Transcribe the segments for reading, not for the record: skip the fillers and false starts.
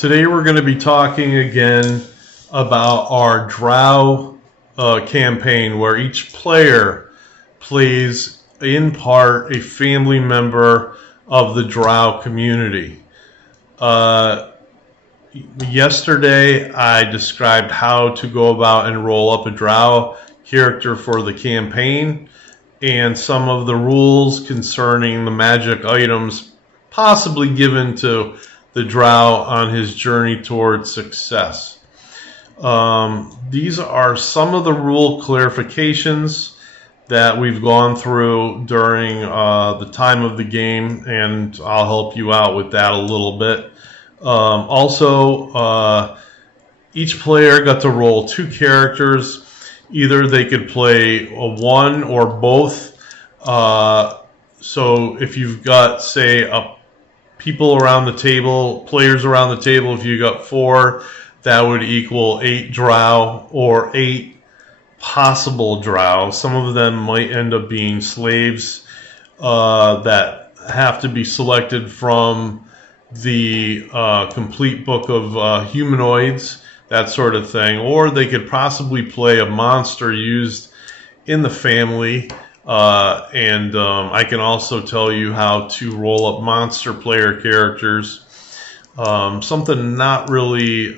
Today we're going to be talking again about our Drow campaign, where each player plays in part a family member of the Drow community. Yesterday I described how to go about and roll up a Drow character for the campaign and some of the rules concerning the magic items possibly given to the Drow on his journey towards success. These are some of the rule clarifications that we've gone through during the time of the game, and I'll help you out with that a little bit. Each player got to roll two characters. Either they could play one or both. So if you've got, say, players around the table, if you got 4, that would equal 8 Drow or 8 possible Drow. Some of them might end up being slaves that have to be selected from the complete book of humanoids, that sort of thing. Or they could possibly play a monster used in the family. I can also tell you how to roll up monster player characters. Something not really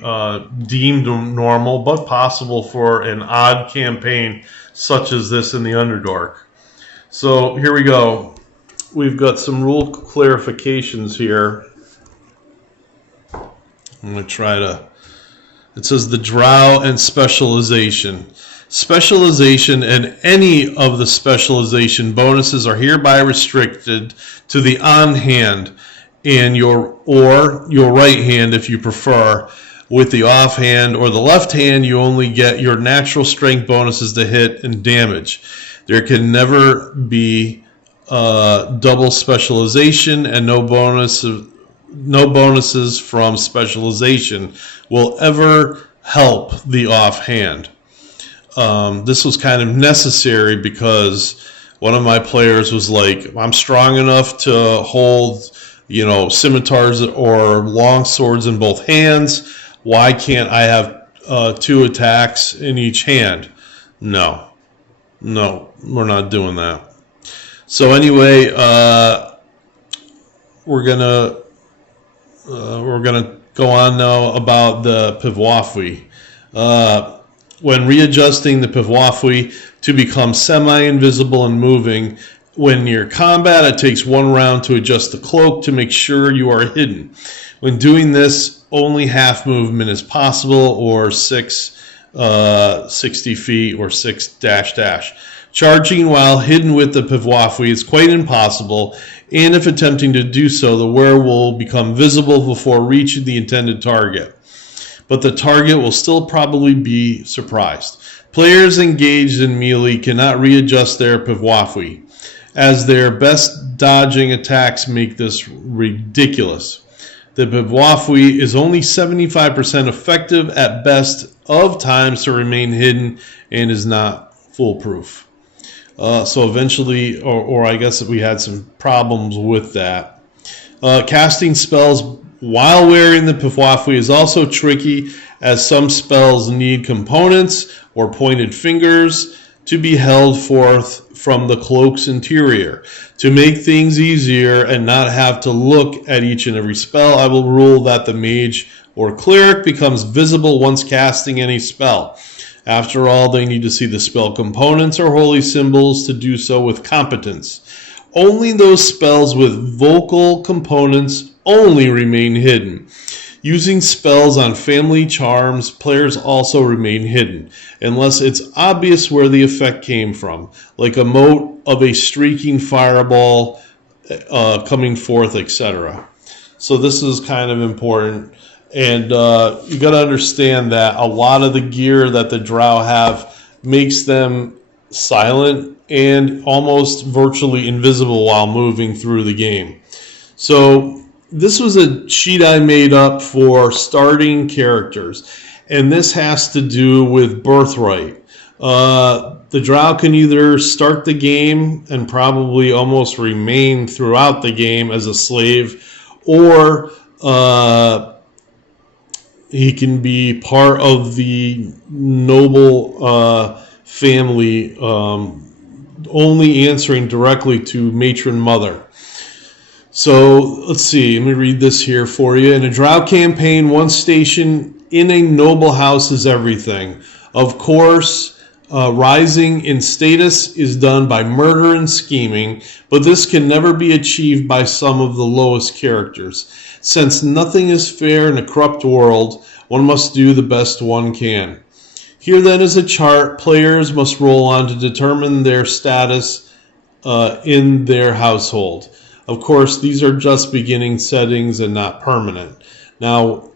deemed normal, but possible for an odd campaign such as this in the Underdark. So here we go. We've got some rule clarifications here. I'm going to try to... It says the Drow and specialization. Specialization and any of the specialization bonuses are hereby restricted to the on-hand and your right hand if you prefer. With the offhand or the left hand, you only get your natural strength bonuses to hit and damage. There can never be double specialization, and no bonuses from specialization will ever help the offhand. This was kind of necessary because one of my players was like, I'm strong enough to hold, scimitars or long swords in both hands. Why can't I have 2 attacks in each hand? No, we're not doing that. So anyway, we're gonna go on now about the Pivwafwi. When readjusting the Pivwafwi to become semi-invisible and moving, when near combat, it takes 1 round to adjust the cloak to make sure you are hidden. When doing this, only half movement is possible, or 60 feet, or 6 --. Charging while hidden with the Pivwafwi is quite impossible, and if attempting to do so, the wearer will become visible before reaching the intended target. But the target will still probably be surprised. Players engaged in melee cannot readjust their Pivwafwi, as their best dodging attacks make this ridiculous. The Pivwafwi is only 75% effective at best of times to remain hidden and is not foolproof. So eventually, or I guess we had some problems with that. Casting spells while wearing the Pivwafwi is also tricky, as some spells need components or pointed fingers to be held forth from the cloak's interior. To make things easier and not have to look at each and every spell, I will rule that the mage or cleric becomes visible once casting any spell. After all, they need to see the spell components or holy symbols to do so with competence. Only those spells with vocal components only remain hidden. Using spells on family charms, players also remain hidden, unless it's obvious where the effect came from, like a mote of a streaking fireball coming forth, etc. So this is kind of important, and you got to understand that a lot of the gear that the Drow have makes them silent and almost virtually invisible while moving through the game. So this was a sheet I made up for starting characters, and this has to do with birthright. The Drow can either start the game and probably almost remain throughout the game as a slave, or He can be part of the noble family, only answering directly to matron mother. So let's see, let me read this here for you. In a Drow campaign, one station in a noble house is everything. Of course, rising in status is done by murder and scheming, but this can never be achieved by some of the lowest characters. Since nothing is fair in a corrupt world, one must do the best one can. Here then is a chart players must roll on to determine their status in their household. Of course, these are just beginning settings and not permanent. Now,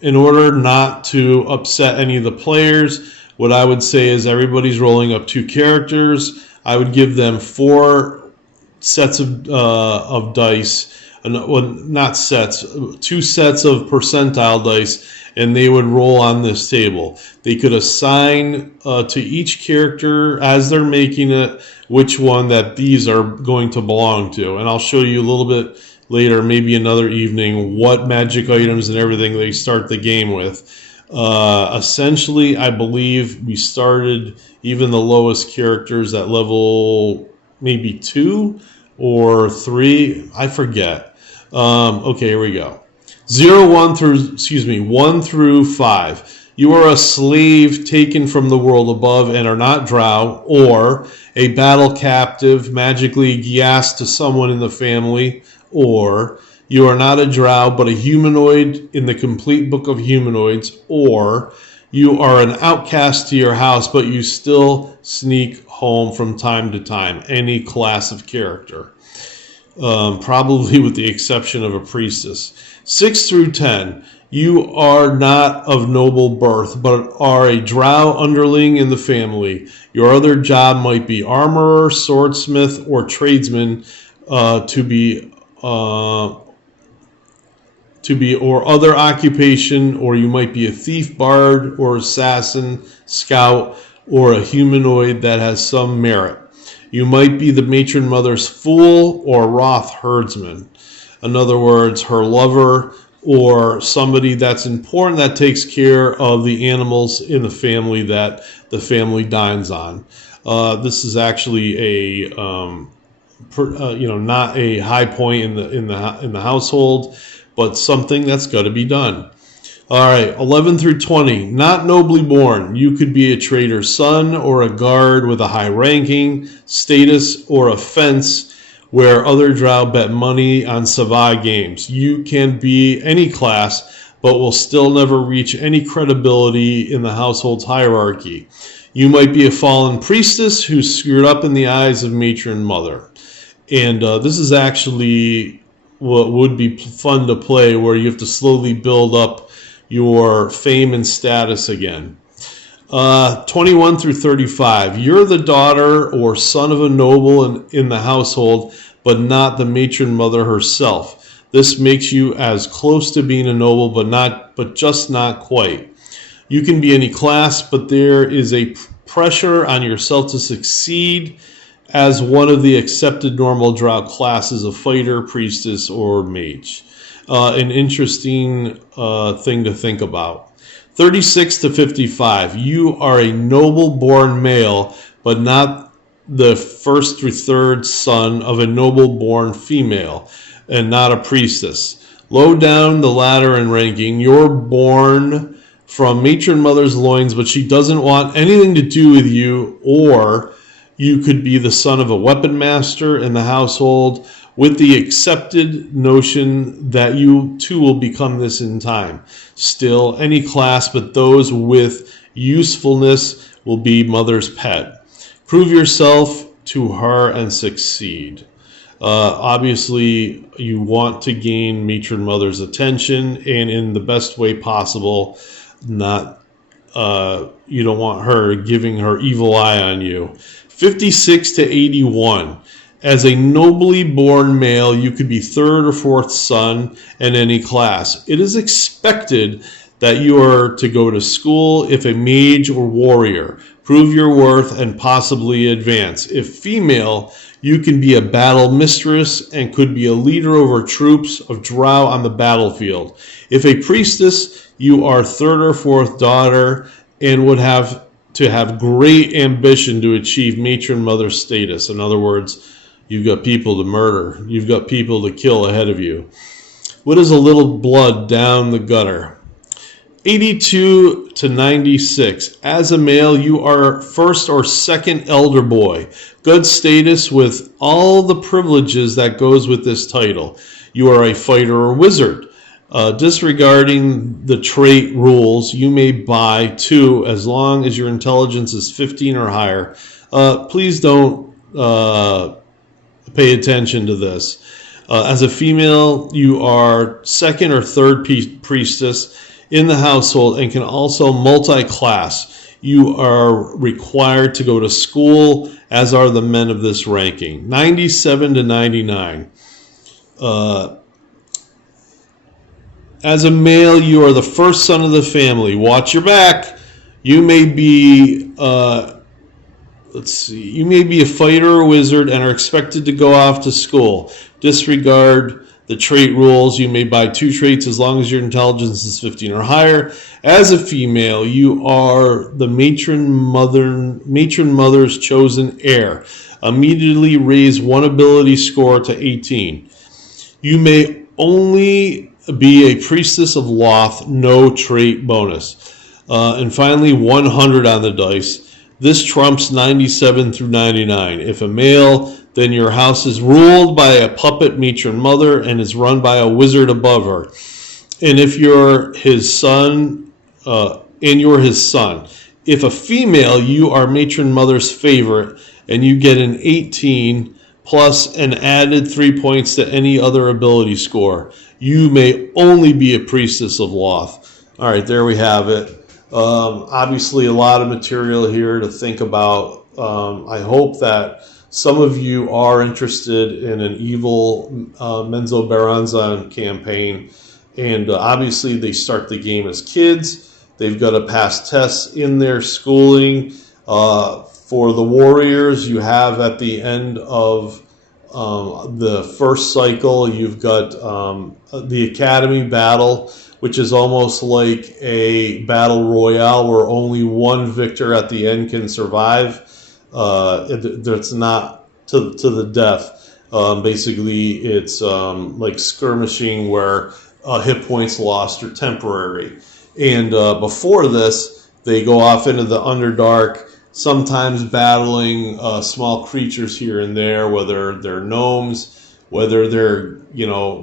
in order not to upset any of the players, what I would say is everybody's rolling up 2 characters. I would give them 4 sets of dice, not sets, 2 sets of percentile dice, and they would roll on this table. They could assign to each character as they're making it which one that these are going to belong to. And I'll show you a little bit later, maybe another evening, what magic items and everything they start the game with. Essentially, I believe we started even the lowest characters at level maybe 2 or 3. I forget. Okay, here we go. 1 through 5. You are a slave taken from the world above and are not Drow, or a battle captive magically gassed to someone in the family, or you are not a Drow but a humanoid in the complete book of humanoids, or you are an outcast to your house but you still sneak home from time to time. Any class of character. Probably with the exception of a priestess. 6 through 10. You are not of noble birth, but are a Drow underling in the family. Your other job might be armorer, swordsmith, or tradesman, or other occupation, or you might be a thief, bard, or assassin, scout, or a humanoid that has some merit. You might be the matron mother's fool or Roth herdsman. In other words, her lover or somebody that's important that takes care of the animals in the family that the family dines on. This is actually not a high point in the household, but something that's got to be done. All right, 11 through 20. Not nobly born. You could be a trader's son or a guard with a high ranking, status, or a fence where other Drow bet money on Savai games. You can be any class, but will still never reach any credibility in the household's hierarchy. You might be a fallen priestess who's screwed up in the eyes of matron mother. And this is actually what would be fun to play, where you have to slowly build up your fame and status again. 21 through 35. You're the daughter or son of a noble in the household, but not the matron mother herself. This makes you as close to being a noble, but just not quite. You can be any class, but there is a pressure on yourself to succeed as one of the accepted normal Drow classes of fighter, priestess, or mage. An interesting thing to think about. 36 to 55. You are a noble-born male, but not the first through third son of a noble-born female, and not a priestess. Low down the ladder in ranking, you're born from matron mother's loins, but she doesn't want anything to do with you, or you could be the son of a weapon master in the household, with the accepted notion that you too will become this in time. Still, any class but those with usefulness will be mother's pet. Prove yourself to her and succeed. Obviously, you want to gain matron mother's attention, and in the best way possible. Not you don't want her giving her evil eye on you. 56 to 81. As a nobly born male, you could be third or fourth son in any class. It is expected that you are to go to school if a mage or warrior, prove your worth, and possibly advance. If female, you can be a battle mistress and could be a leader over troops of drow on the battlefield. If a priestess, you are third or fourth daughter and would have to have great ambition to achieve matron mother status. In other words, you've got people to murder. You've got people to kill ahead of you. What is a little blood down the gutter? 82 to 96. As a male, you are first or second elder boy. Good status with all the privileges that goes with this title. You are a fighter or wizard. Disregarding the trait rules, you may buy 2 as long as your intelligence is 15 or higher. Please don't pay attention to this. As a female, you are second or third priestess in the household and can also multi-class. You are required to go to school, as are the men of this ranking. 97 to 99. As a male, you are the first son of the family. Watch your back. You may be, you may be a fighter or wizard and are expected to go off to school. Disregard the trait rules. You may buy 2 traits as long as your intelligence is 15 or higher. As a female, you are the matron mother's chosen heir. Immediately raise 1 ability score to 18. You may only be a priestess of Loth, no trait bonus. And finally, 100 on the dice. This trumps 97 through 99. If a male, then your house is ruled by a puppet matron mother and is run by a wizard above her. And if you're his son, If a female, you are matron mother's favorite, and you get an 18 plus an added 3 points to any other ability score. You may only be a priestess of Loth. All right, there we have it. Obviously, a lot of material here to think about. I hope that some of you are interested in an evil Menzoberranzan campaign. And obviously, they start the game as kids. They've got to pass tests in their schooling. For the warriors, you have at the end of the first cycle, you've got the Academy battle, which is almost like a battle royale where only one victor at the end can survive. It's not to the death. Basically, it's like skirmishing where hit points lost are temporary. And before this, they go off into the Underdark, sometimes battling small creatures here and there, whether they're gnomes, whether they're, small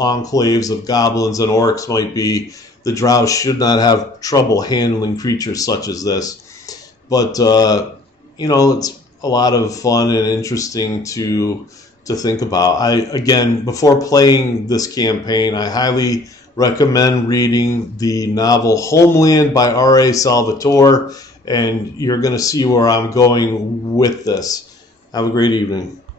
enclaves of goblins and orcs might be. The Drow should not have trouble handling creatures such as this. But, it's a lot of fun and interesting to think about. Before playing this campaign, I highly recommend reading the novel Homeland by R.A. Salvatore, and you're going to see where I'm going with this. Have a great evening.